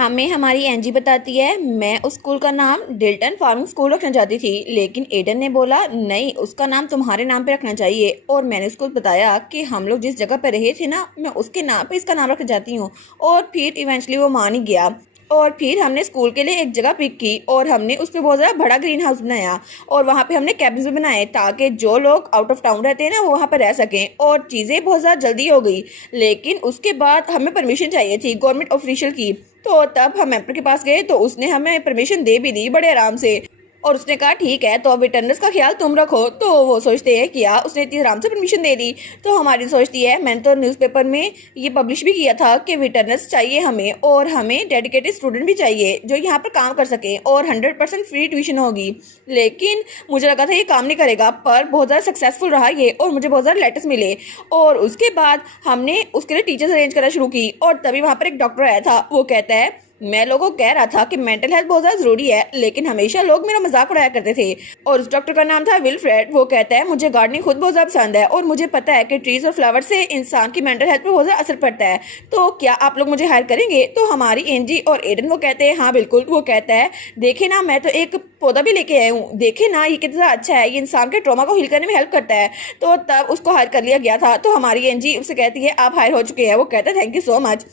हमें हमारी एनजी बताती है मैं उस स्कूल का नाम डिल्टन फार्मिंग स्कूल रखना चाहती थी, लेकिन एडन ने बोला नहीं, उसका नाम तुम्हारे नाम पे रखना चाहिए। और मैंने उसको बताया कि हम लोग जिस जगह पे रहे थे ना, मैं उसके नाम पे इसका नाम रखना चाहती हूँ। और फिर इवेंचुअली वो मान ही गया। और फिर हमने स्कूल के लिए एक जगह पिक की और हमने उस पर बहुत ज़्यादा बड़ा ग्रीन हाउस बनाया और वहाँ पे हमने कैबिन्स भी बनाए ताकि जो लोग आउट ऑफ टाउन रहते हैं ना वो वहाँ पर रह सकें। और चीज़ें बहुत ज़्यादा जल्दी हो गई, लेकिन उसके बाद हमें परमिशन चाहिए थी गवर्नमेंट ऑफिशियल की। तो तब हम एम्पर के पास गए तो उसने हमें परमिशन दे भी दी बड़े आराम से। और उसने कहा ठीक है, तो अब रिटर्नर्स का ख्याल तुम रखो। तो वो सोचते हैं कि यार उसने इतनी आराम से परमिशन दे दी। तो हमारी सोचती है, मैंने तो न्यूज़पेपर में ये पब्लिश भी किया था कि रिटर्नर्स चाहिए हमें, और हमें डेडिकेटेड स्टूडेंट भी चाहिए जो यहाँ पर काम कर सके, और 100% फ्री ट्यूशन होगी। लेकिन मुझे लगा था ये काम नहीं करेगा, पर बहुत ज़्यादा सक्सेसफुल रहा ये, और मुझे बहुत ज़्यादा लेटर्स मिले। और उसके बाद हमने उसके लिए टीचर्स अरेंज करना शुरू की, और तभी वहाँ पर एक डॉक्टर आया था। वो कहता है मैं लोगों को कह रहा था कि मेंटल हेल्थ बहुत ज़्यादा ज़रूरी है, लेकिन हमेशा लोग मेरा मजाक उड़ाया करते थे। और उस डॉक्टर का नाम था विलफ्रेड। वो कहता है मुझे गार्डनिंग खुद बहुत ज़्यादा पसंद है, और मुझे पता है कि ट्रीज और फ्लावर से इंसान की मेंटल हेल्थ पर बहुत ज़्यादा असर पड़ता है। तो क्या आप लोग मुझे हायर करेंगे? तो हमारी एनजी और एडन वो कहते हैं हाँ बिल्कुल। वो कहता है देखे ना, मैं तो एक पौधा भी लेके आया हूँ, देखे ना ये कितना अच्छा है, ये इंसान के ट्रॉमा को हील करने में हेल्प करता है। तो तब उसको हायर कर लिया गया था। तो हमारी एनजी उससे कहती है आप हायर हो चुके हैं। वो कहता है थैंक यू सो मच।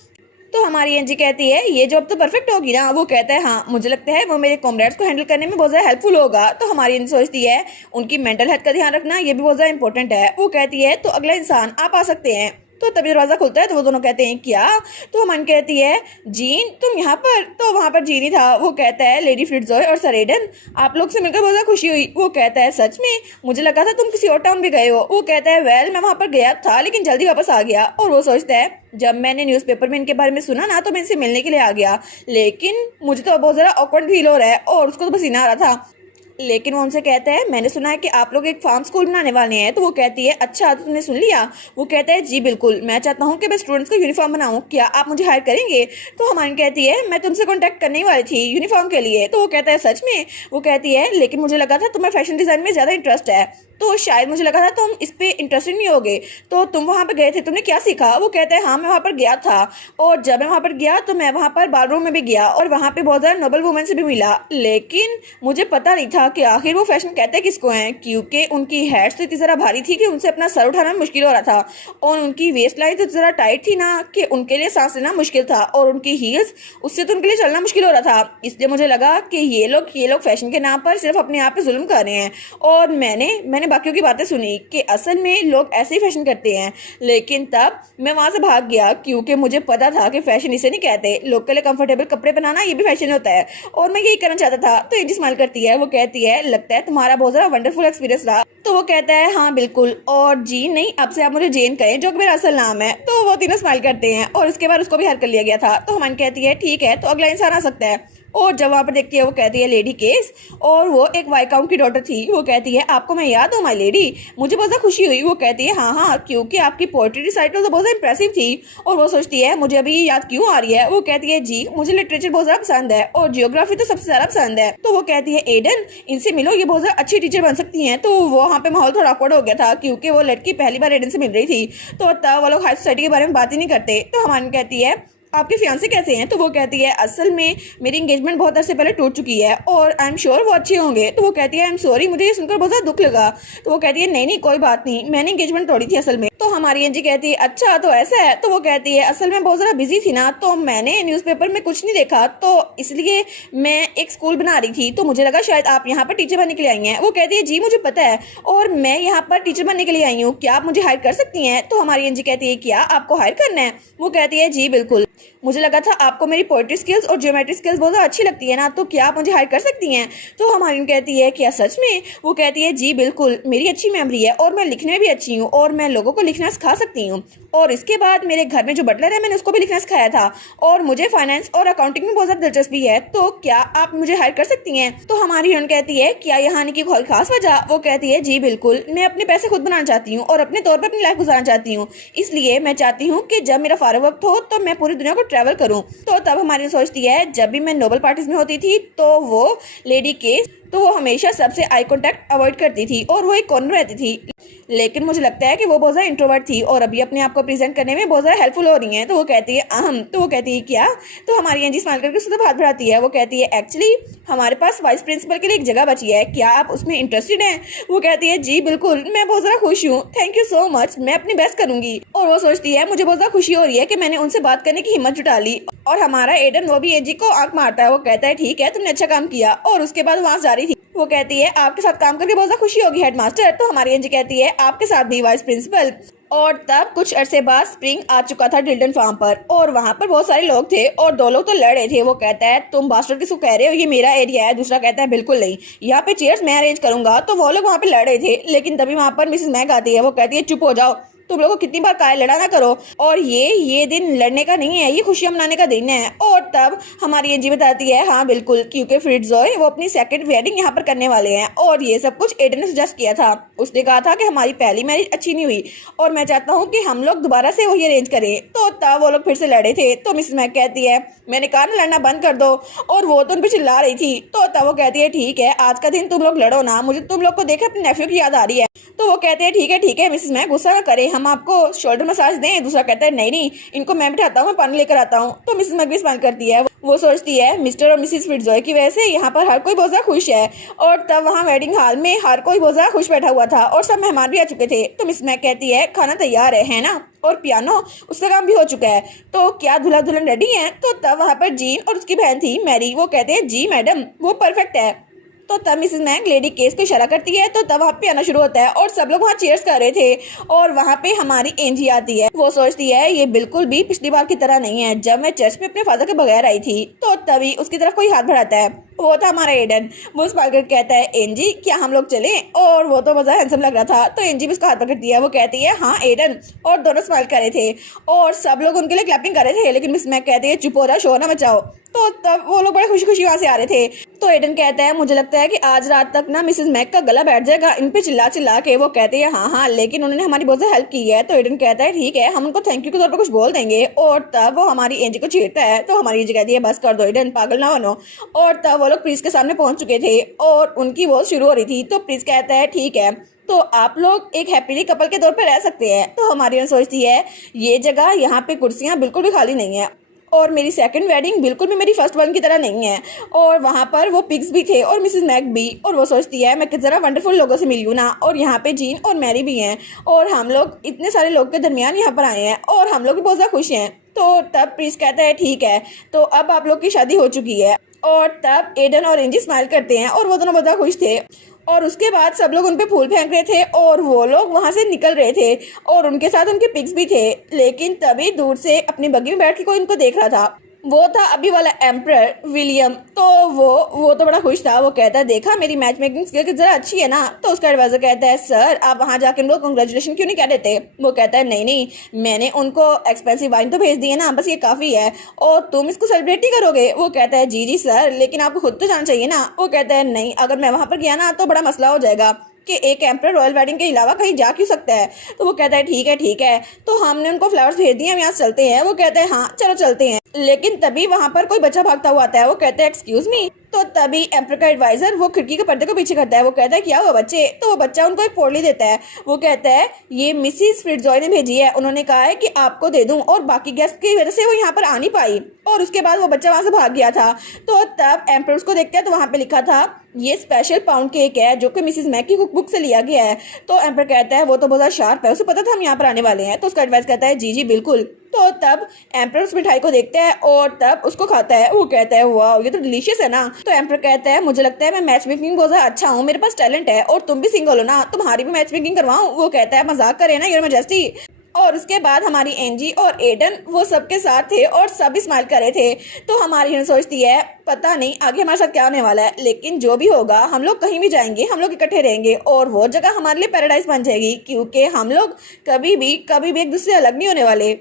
तो हमारी एनजी कहती है ये जॉब तो परफेक्ट होगी ना? वो कहता है हाँ, मुझे लगता है वो मेरे कॉमरेड्स को हैंडल करने में बहुत ज़्यादा हेल्पफुल होगा। तो हमारी एनजी सोचती है उनकी मेंटल हेल्थ का ध्यान रखना ये भी बहुत ज़्यादा इंपॉर्टेंट है। वो कहती है तो अगला इंसान आप आ सकते हैं। तो तभी दरवाज़ा खुलता है तो वो दोनों कहते हैं क्या? तो अमन कहती है जीन तुम यहाँ पर? तो वहाँ पर जीन ही था। वो कहता है लेडी फ्लिट्जॉय और सर एडन, आप लोग से मिलकर बहुत ज़्यादा खुशी हुई। वो कहता है सच में? मुझे लगा था तुम किसी और टाउन भी गए हो। वो कहता है वेल मैं वहाँ पर गया था लेकिन जल्दी वापस आ गया। और वो सोचता है जब मैंने न्यूज़पेपर में इनके बारे में सुना ना तो मैं इनसे मिलने के लिए आ गया, लेकिन मुझे तो बहुत ज़्यादा ऑकवर्ड फील हो रहा है। और उसको तो पसीना आ रहा था। लेकिन वो उनसे कहता है मैंने सुना है कि आप लोग एक फार्म स्कूल बनाने वाले हैं। तो वो कहती है अच्छा, तो तुमने सुन लिया? वो कहता है जी बिल्कुल, मैं चाहता हूँ कि मैं स्टूडेंट्स को यूनिफॉर्म बनाऊँ, क्या आप मुझे हायर करेंगे? तो हमारी कहती है मैं तुमसे कॉन्टैक्ट करने ही वाली थी यूनिफॉर्म के लिए। तो वो कहता है सच में? वो कहती है लेकिन मुझे लगा था तुम्हें फैशन डिज़ाइन में ज़्यादा इंटरेस्ट है, तो शायद मुझे लगा था तुम इस पे इंटरेस्टेड नहीं होगे। तो तुम वहाँ पर गए थे, तुमने क्या सीखा? वो कहता है हाँ मैं वहाँ पर गया था, और जब मैं वहाँ पर गया तो मैं वहाँ पर बाल रूम में भी गया और वहाँ पे बहुत ज़्यादा नोबल वुमेन से भी मिला, लेकिन मुझे पता नहीं था कि आखिर वो फैशन कहते किसको हैं, क्योंकि उनकी हेड्स तो इतनी ज़रा भारी थी कि उनसे अपना सर उठाना मुश्किल हो रहा था, और उनकी वेस्ट लाइन तो ज़रा टाइट थी ना कि उनके लिए सांस लेना मुश्किल था, और उनकी हील्स उससे तो उनके लिए चलना मुश्किल हो रहा था। इसलिए मुझे लगा कि ये लोग फैशन के नाम पर सिर्फ अपने आप पे जुल्म कर रहे हैं। और मैंने बाकियों की बातें सुनी कि असल में लोग ऐसे ही फैशन करते हैं, लेकिन तब मैं वहाँ से भाग गया क्योंकि मुझे पता था कि फैशन इसे नहीं कहते, लोग के लिए कंफर्टेबल कपड़े बनाना ये भी फैशन होता है, और मैं यही करना चाहता था। तो ये स्माइल करती है। वो कहती है लगता है तुम्हारा बहुत ज़्यादा वंडरफुल एक्सपीरियंस रहा। तो वो कहता है हाँ बिल्कुल, और जी नहीं, अब से आप मुझे जेन कहें जो कि मेरा असल नाम है। तो वो तीनों स्माइल करते हैं, और उसके बाद उसको भी हायर कर लिया गया था। तो हमारी कहती है ठीक है, तो अगला इंसान आ सकता है। और जब वहाँ पर देखती है वो कहती है लेडी केस, और वो एक वाइकाउंट की डॉटर थी। वो कहती है आपको मैं याद हूँ माई लेडी? मुझे बहुत ज़्यादा खुशी हुई। वो कहती है हाँ हाँ, क्योंकि आपकी पोएट्री रिसाइटल तो बहुत ज़्यादा इंप्रेसिव थी। और वो सोचती है मुझे अभी याद क्यों आ रही है? वो कहती है जी मुझे लिटरेचर बहुत ज़्यादा पसंद है, और जियोग्राफी तो सबसे ज़्यादा पसंद है। तो वो कहती है एडन इनसे मिलो, ये बहुत ज़्यादा अच्छी टीचर बन सकती हैं। तो वहाँ पे माहौल थोड़ा ऑकवर्ड हो गया था क्योंकि वो लड़की पहली बार एडन से मिल रही थी, तो तब वो लोग हाई सोसाइटी के बारे में बात ही नहीं करते। तो हमारी कहती है आपके फियांसे कैसे हैं? तो वो कहती है असल में मेरी एंगेजमेंट बहुत अरसे पहले टूट चुकी है, और आई एम श्योर वो अच्छे होंगे। तो वो कहती है आई एम सॉरी, मुझे ये सुनकर बहुत ज़्यादा दुख लगा। तो वो कहती है नहीं नहीं कोई बात नहीं, मैंने एंगेजमेंट तोड़ी थी असल में। तो हमारी एनजी कहती है अच्छा तो ऐसा है? तो वो कहती है असल में बहुत ज़्यादा बिजी थी ना, तो मैंने न्यूज़पेपर में कुछ नहीं देखा, तो इसलिए मैं एक स्कूल बना रही थी, तो मुझे लगा शायद आप यहाँ पर टीचर बनने के लिए आई हैं। वो कहती है जी मुझे पता है, और मैं यहाँ पर टीचर बनने के लिए आई हूँ, क्या आप मुझे हायर कर सकती हैं? तो हमारी एनजी कहती है क्या आपको हायर करना है? वो कहती है जी बिल्कुल, मुझे लगा था आपको मेरी पोएट्री स्किल्स और ज्योमेट्री स्किल्स बहुत अच्छी लगती है ना, तो क्या आप मुझे हायर कर सकती हैं? तो हमारी कहती है क्या सच में? वो कहती है जी बिल्कुल, मेरी अच्छी मेमोरी है, और मैं लिखने में भी अच्छी हूँ, और मैं लोगों को लिखना सिखा सकती हूँ, और इसके बाद मेरे घर में जो बटलर है मैंने उसको भी लिखना सिखाया था, और मुझे फाइनेंस और अकाउंटिंग में बहुत ज़्यादा दिलचस्पी है, तो क्या आप मुझे हायर कर सकती हैं? तो हमारी हीरोइन कहती है क्या यहाँ आने की कोई खास वजह? वो कहती है जी बिल्कुल, मैं अपने पैसे खुद बनाना चाहती हूँ और अपने तौर पर अपनी लाइफ गुजारना चाहती हूँ, इसलिए मैं चाहती हूँ कि जब मेरा फारग वक्त हो तो मैं पूरी दुनिया को ट्रैवल करूँ। तो तब हमारी सोचती है जब भी मैं नोबल पार्टीज में होती थी तो वो लेडी केस तो वो हमेशा सबसे आई कांटेक्ट अवॉइड करती थी और वो एक कॉर्नर रहती थी। लेकिन मुझे लगता है कि वो बहुत ज़्यादा इंट्रोवर्ट थी और अभी अपने आप को प्रेजेंट करने में बहुत ज़्यादा हेल्पफुल हो रही हैं। तो वो कहती है अहम, तो वो कहती है क्या? तो हमारी एंजी स्माइल करके उसको हाथ बढ़ाती है। वो कहती है एक्चुअली हमारे पास वाइस प्रिंसिपल के लिए एक जगह बची है, क्या आप उसमें इंटरेस्टेड हैं? वो कहती है जी बिल्कुल, मैं बहुत ज़्यादा खुश हूँ, थैंक यू सो मच, मैं अपनी बेस्ट करूंगी। और वो सोचती है मुझे बहुत ज़्यादा खुशी हो रही है कि मैंने उनसे बात करने की हिम्मत जुटा ली। और हमारा एडन वो भी एंजी को आंख मारता है। वो कहता है ठीक है, तुमने अच्छा काम किया। और उसके बाद वहाँ जा रही थी। वो कहती है आपके साथ काम करके बहुत ज्यादा खुशी होगी हेडमास्टर। तो हमारी एंजी कहती है आपके साथ भी वाइस प्रिंसिपल। और तब कुछ अरसे बाद स्प्रिंग आ चुका था डिल्टन फार्म पर और वहाँ पर बहुत सारे लोग थे और दो लोग तो लड़ रहे थे। वो कहता है तुम बास्टर्ड किसको कह रहे हो, ये मेरा एरिया है। दूसरा कहता है बिल्कुल नहीं, यहाँ पे चेयर्स मैं अरेंज करूंगा। तो वो लोग वहाँ पे लड़ रहे थे, लेकिन तभी वहाँ पर मिसेस मैक आती है। वो कहती है चुप हो जाओ, तुम लोगों को कितनी बार कहा लड़ा ना करो, और ये दिन लड़ने का नहीं है, ये खुशियां मनाने का दिन है। और तब हमारी एंजी बताती है हाँ बिल्कुल, क्योंकि फ्रिट्जॉय वो अपनी सेकंड वेडिंग यहाँ पर करने वाले हैं और ये सब कुछ एडन ने सजेस्ट किया था। उसने कहा था कि हमारी पहली मैरिज अच्छी नहीं हुई और मैं चाहता हूँ कि हम लोग दोबारा से वही अरेंज करें। तो तब वो लोग फिर से लड़े थे। तो मिसेस मैक कहती है मैंने कहा ना लड़ना बंद कर दो, और वो तो उन पर चिल्ला रही थी। तो तब वो कहती है ठीक है, आज का दिन तुम लोग लड़ो ना, मुझे तुम लोग को देखे अपने नेफ्यू की याद आ रही है। तो वो कहते हैं ठीक है मिसेस मैक, गुस्सा ना करें, हम आपको शोल्डर मसाज दें। दूसरा कहता है नहीं, इनको मैं बिठाता हूँ, मैं पानी लेकर आता हूँ। तो मिसेस मैक भी स्माइल करती है। वो सोचती है मिस्टर और मिसेस फ्रिट्जॉय की वजह से यहाँ पर हर कोई बहुत ज्यादा खुश है। और तब वहाँ वेडिंग हॉल में हर कोई बहुत ज्यादा खुश बैठा हुआ था और सब मेहमान भी आ चुके थे। तो मिसेस मैक कहती है खाना तैयार है ना, और पियानो उसका काम भी हो चुका है, तो क्या दूल्हा दुल्हन रेडी है? तो तब वहाँ पर जीन और उसकी बहन थी मैरी, वो कहते हैं जी मैडम, वो परफेक्ट है। तो तब मिसेस मैक लेडी केस को इशारा करती है। तो तब वहाँ पे आना शुरू होता है और सब लोग वहाँ चीयर्स कर रहे थे और वहाँ पे हमारी एंजी आती है। वो सोचती है ये बिल्कुल भी पिछली बार की तरह नहीं है जब मैं चर्च में अपने फादर के बगैर आई थी। तो तभी उसकी तरफ कोई हाथ बढ़ाता है, वो था हमारा एडन। वो स्माइल करके कहता है एंजी क्या हम लोग चले? और वो तो बहुत हैंडसम लग रहा था। तो एंजी भी उसका हाथ पकड़ती है। वो कहती है हाँ एडन, और दोनों स्माइल कर रहे थे और सब लोग उनके लिए क्लैपिंग कर रहे थे। लेकिन मिस मैक कहती है चुप हो रहा, शोर ना मचाओ। तो तब वो लोग बड़े खुशी खुशी वहां से आ रहे थे। तो एडन कहता है मुझे लगता है कि आज रात तक ना मिसेस मैक का गला बैठ जाएगा इन पे चिल्ला चिल्ला के। वो कहते हैं हाँ, लेकिन उन्होंने हमारी बहुत ज्यादा हेल्प की है। तो एडन कहता है ठीक है, हम उनको थैंक यू के तौर पर कुछ बोल देंगे। और तब वो हमारी एंजी को छेड़ता है। तो हमारी एंजी कहती है बस कर दो एडन, पागल ना बनो। और तब वो लोग प्रीस के सामने पहुंच चुके थे और उनकी वॉच शुरू हो रही थी। तो प्रीस कहता है ठीक है, तो आप लोग एक हैप्पीली कपल के तौर पर रह सकते हैं। तो हमारी सोचती है ये जगह, यहाँ पे कुर्सियाँ बिल्कुल भी खाली नहीं है और मेरी सेकंड वेडिंग बिल्कुल भी मेरी फर्स्ट वन की तरह नहीं है। और वहाँ पर वो पिग्स भी थे और मिसेस मैक भी। और वो सोचती है मैं कितना वंडरफुल लोगों से मिली हूँ ना, और यहाँ पे जीन और मैरी भी हैं और हम लोग इतने सारे लोग के दरमियान यहाँ पर आए हैं और हम लोग भी बहुत ज़्यादा खुश हैं। तो तब प्रीस कहता है ठीक है, तो अब आप लोग की शादी हो चुकी है। और तब एडन और एंजी स्माइल करते हैं और वो दोनों बहुत खुश थे। और उसके बाद सब लोग उन पे फूल फेंक रहे थे और वो लोग वहां से निकल रहे थे और उनके साथ उनके पिग्स भी थे। लेकिन तभी दूर से अपनी बग्गी में बैठ के कोई उनको देख रहा था। वो था अभी वाला एम्परर विलियम। तो वो तो बड़ा खुश था। वो कहता है देखा मेरी मैच मेकिंग स्किल जरा अच्छी है ना। तो उसका एडवाइजर कहता है सर आप वहां जाके उनको कंग्रेचुलेशन क्यों नहीं कह देते? वो कहता है नहीं, मैंने उनको एक्सपेंसिव वाइन तो भेज दी है ना, बस ये काफी है, और तुम इसको सेलिब्रेट ही करोगे? वो कहता है जी सर, लेकिन आपको खुद तो जाना चाहिए ना। वो कहता है नहीं, अगर मैं वहां पर गया ना तो बड़ा मसला हो जाएगा कि एक एम्परर रॉयल वेडिंग के अलावा कहीं जा क्यों सकता है। तो वो कहता है ठीक है, तो हमने उनको फ्लावर्स भेज दिए, हम यहाँ चलते हैं। वो कहते हैं हाँ चलो चलते हैं। लेकिन तभी वहां पर कोई बच्चा भागता हुआ आता है। वो कहता है एक्सक्यूज मी। तो तभी एम्परर का एडवाइजर वो खिड़की के पर्दे को पीछे करता है। वो कहता है क्या हुआ बच्चे? तो वो बच्चा उनको एक पोटली देता है। वो कहता है ये मिसिस फ्रिट्जॉय ने भेजी है, उन्होंने कहा है कि आपको दे दूं, और बाकी गेस्ट की वजह से वो यहाँ पर आ नहीं पाई। और उसके बाद वो बच्चा वहां से भाग गया था। तो तब एम्परर उसको देखते हैं तो वहां पे लिखा था ये स्पेशल पाउंड केक है जो कि मिसिस मैक की कुक बुक से लिया गया है। तो एम्परर कहता है वो तो बहुत शार्प है, उसे पता था हम यहाँ पर आने वाले हैं। तो उसका एडवाइस कहता है जी बिल्कुल। तो तब एम्परर उस मिठाई को देखता है और तब उसको खाता है। वो कहता है वाह ये तो डिलीशियस है ना। तो एम्परर कहता है मुझे लगता है मैं मैच मेकिंग बहुत ज्यादा अच्छा हूँ, मेरे पास टैलेंट है, और तुम भी सिंगल हो ना, तुम्हारी भी मैच मेकिंग करवाऊं? वो कहता है मजाक करे ना योर मैजेस्टी। और उसके बाद हमारी एंजी और एडन वो सबके साथ थे और सभी स्माइल कर रहे थे। तो हमारी हीरोइन सोचती है पता नहीं आगे हमारे साथ क्या होने वाला है, लेकिन जो भी होगा हम लोग कहीं भी जाएंगे, हम लोग इकट्ठे रहेंगे और वो जगह हमारे लिए पैराडाइज बन जाएगी, क्योंकि हम लोग कभी भी एक दूसरे से अलग नहीं होने वाले।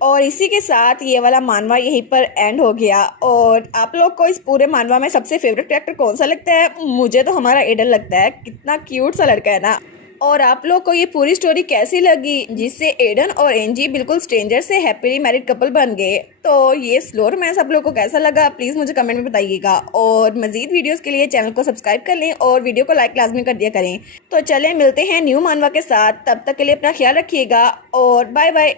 और इसी के साथ ये वाला मानवा यहीं पर एंड हो गया। और आप लोग को इस पूरे मानवा में सबसे फेवरेट कैरेक्टर कौन सा लगता है? मुझे तो हमारा एडन लगता है, कितना क्यूट सा लड़का है ना। और आप लोग को ये पूरी स्टोरी कैसी लगी, जिससे एडन और एंजी बिल्कुल स्ट्रेंजर से हैप्पीली मैरिड कपल बन गए। तो ये स्लो रोमांस आप लोग को कैसा लगा प्लीज़ मुझे कमेंट में बताइएगा, और मजीद वीडियोस के लिए चैनल को सब्सक्राइब कर लें और वीडियो को लाइक लाजमी कर दिया करें। तो चलें मिलते हैं न्यू मानवा के साथ, तब तक के लिए अपना ख्याल रखिएगा और बाय बाय।